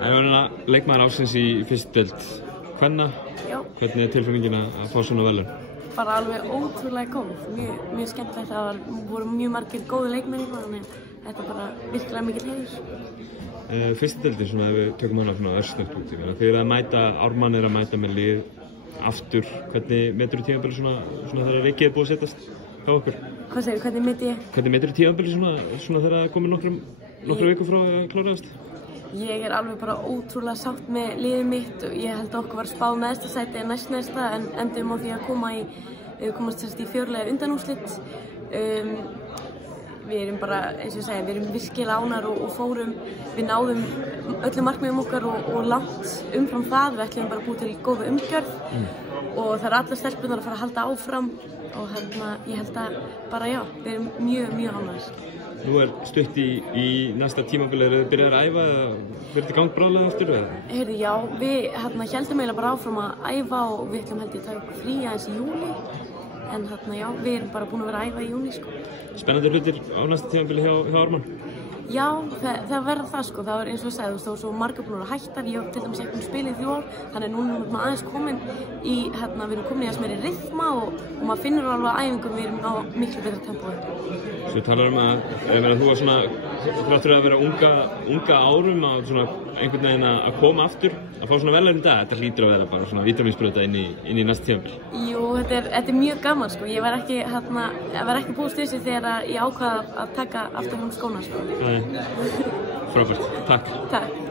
Ævarina, leikmaður ársins í fyrstu deild kvenna. Já. Hvernig tilfinningin að fá svona verðlaun? Bara alveg ótrúlega góð. Mjög skemmtilegt. Það voru mjög margir góði leikmenn, þannig þetta er bara virkilega mikill heiður. Fyrstu deildin, svona ef við tökum hana svona örsnögt út. Þið eru að mæta, Ármann er að mæta með lið aftur. Hvernig metur tímabilið svona þegar Rikki er búið að setjast hjá okkur? Hvað segir, hvernig meti ég? Hvernig metur tímabilið svona þegar það komið nokkra vikur frá að kláraðast? Ég er alveg bara ótrúlega sátt með liðið mitt og ég held að okkur var spáð neðsta sæti en næstneðsta en endurum á því að komast í fjórlega undanúrslit. Við erum bara, eins og ég segi, við erum virkilega ánægðar og fórum, við náðum öllum markmiðum okkar og langt umfram það, við ætlum bara að búa til góða umgjörð og það eru allar stelpurnar að fara að halda áfram og ég held að bara já, við erum mjög ánægðar. Nú er stutt í næsta tímabili, er þið byrjað að æfa eða fyrir þetta gang bráðlega aftur? Heyrðu, já, við heldum eiginlega bara áfram að æfa og við ætlum held ég að taka frí aðeins í júli. En já, við erum bara búin að vera að æfa í júni, sko. Spennandi hlutir á næsta tímabili hjá Ármann? Já, það verður það, sko. Það var eins og ég sagði, þá var svo margar búin að hætta. Ég hef til dæmis ekki spilið í 3 ár, þannig núna erum við aðeins komin í, við erum komin í aðeins meiri rytma og maður finnur alveg að æfingum við erum á miklu betra tempói. Svo talar að þú var svona, þráttur að vera unga árum að svona einhvern veginn að koma aftur, að fá svona verðlaun í dag, þetta hlýtur að vera bara svona vítamínsbrauta inn í næsta tímabil. Jú, þetta er mjög gaman, sko. Ég var ekki búist við þessu þegar ég ákvað að taka aftur skóna, sko. Frábært, takk. Takk.